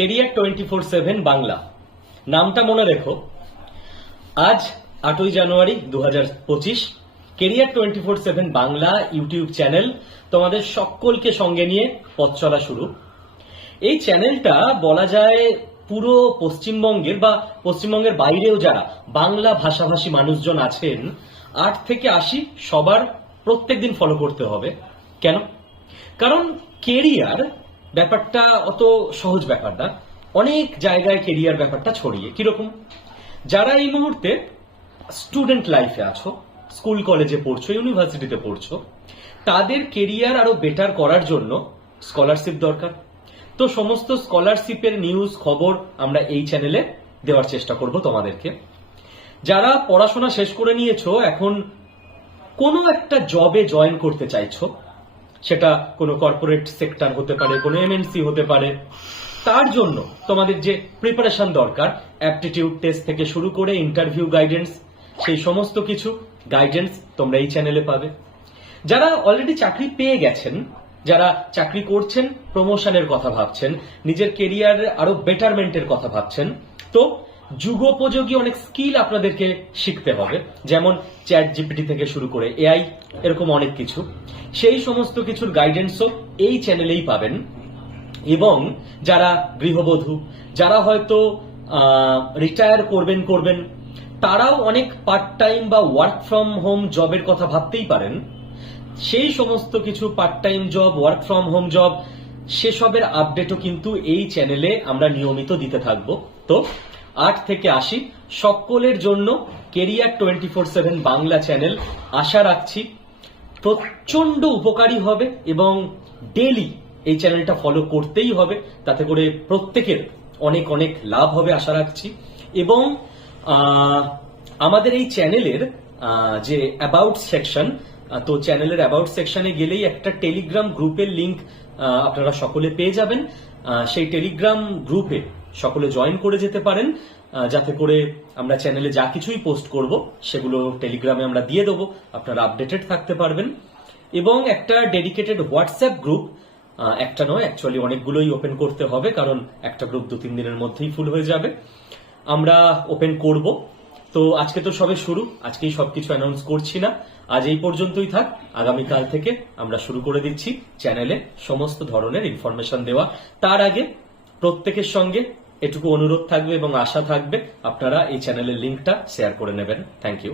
Career 24/7 Bangla নামটা মনে রেখো। আজ 8ই জানুয়ারি 2025 কেরিয়ার 24/7 বাংলা ইউটিউব চ্যানেল তোমাদের সকলকে সঙ্গে নিয়ে পথ চলা শুরু। এই চ্যানেলটা বলা যায় পুরো পশ্চিমবঙ্গের বা পশ্চিমবঙ্গের বাইরেও যারা বাংলা ভাষাভাষী মানুষজন আছেন 8 থেকে 80 সবার প্রত্যেকদিন ফলো করতে হবে। কেন? কারণ কেরিয়ার ব্যাপারটা অত সহজ ব্যাপার না। অনেক জায়গায় কেরিয়ার ব্যাপারটা ছড়িয়ে। কিরকম? যারা এই মুহূর্তে স্টুডেন্ট লাইফে আছো, স্কুল কলেজে পড়ছো, ইউনিভার্সিটিতে পড়ছো, তাদের কেরিয়ার আরো বেটার করার জন্য স্কলারশিপ দরকার। তো সমস্ত স্কলারশিপের নিউজ খবর আমরা এই চ্যানেলে দেওয়ার চেষ্টা করব তোমাদেরকে। যারা পড়াশোনা শেষ করে নিয়েছো, এখন কোনো একটা জবে জয়েন করতে চাইছো, সেটা কোনো কর্পোরেট সেক্টর হতে পারে, কোনো এমএনসি হতে পারে, তার জন্য তোমাদের যে প্রিপারেশন দরকার, অ্যাপটিটিউড টেস্ট থেকে শুরু করে ইন্টারভিউ গাইডেন্স, সেই সমস্ত কিছু গাইডেন্স তোমরা এই চ্যানেলে পাবে। যারা অলরেডি চাকরি পেয়ে গেছেন, যারা চাকরি করছেন, প্রমোশনের কথা ভাবছেন, নিজের কেরিয়ারের আরো বেটারমেন্টের কথা ভাবছেন, তো যুগোপযোগী অনেক স্কিল আপনাদেরকে শিখতে হবে, যেমন চ্যাট জিপিটি থেকে শুরু করে এআই, এরকম অনেক কিছু। সেই সমস্ত কিছুর গাইডেন্সও এই চ্যানেলেই পাবেন। এবং যারা গৃহবধূ, যারা হয়তো রিটায়ার করবেন, তারাও অনেক পার্ট টাইম বা ওয়ার্ক ফ্রম হোম জবের কথা ভাবতেই পারেন। সেই সমস্ত কিছু part time job, work from home job, সেসবের আপডেটও কিন্তু এই চ্যানেলে আমরা নিয়মিত দিতে থাকবো। তো 8 থেকে 80 সকলের জন্য কেরিয়ার 24/7 বাংলা চ্যানেল আশা রাখছি প্রচন্ড উপকারী হবে এবং ডেইলি এই চ্যানেলটা ফলো করতেই হবে, তাতে করে প্রত্যেকের অনেক অনেক লাভ হবে আশা রাখছি। এবং আমাদের এই চ্যানেলের যে অ্যাবাউট সেকশন, তো চ্যানেলের অ্যাবাউট সেকশনে গেলেই একটা টেলিগ্রাম গ্রুপের লিংক আপনারা সকলে পেয়ে যাবেন। সেই টেলিগ্রাম গ্রুপে সকলে জয়েন করে যেতে পারেন, যাতে করে আমরা চ্যানেলে যা কিছুই পোস্ট করব সেগুলো টেলিগ্রামে আমরা দিয়ে দেবো, আপনারা আপডেটেড থাকতে পারবেন। এবং একটা ডেডিকেটেড হোয়াটসঅ্যাপ গ্রুপ, একটা নয়, অ্যাকচুয়ালি অনেকগুলোই ওপেন করতে হবে, কারণ একটা গ্রুপ 2-3 দিনের মধ্যেই ফুল হয়ে যাবে, আমরা ওপেন করব। তো আজকে তো সবে শুরু, আজকেই সবকিছু অ্যানাউন্স করছি না, আজ এই পর্যন্তই থাক। আগামীকাল থেকে আমরা শুরু করে দিচ্ছি চ্যানেলে সমস্ত ধরনের ইনফরমেশন দেওয়া। তার আগে প্রত্যেকের সঙ্গে এটুকু অনুরোধ থাকবে এবং আশা থাকবে, আপনারা এই চ্যানেলের লিঙ্কটা শেয়ার করে নেবেন। Thank you.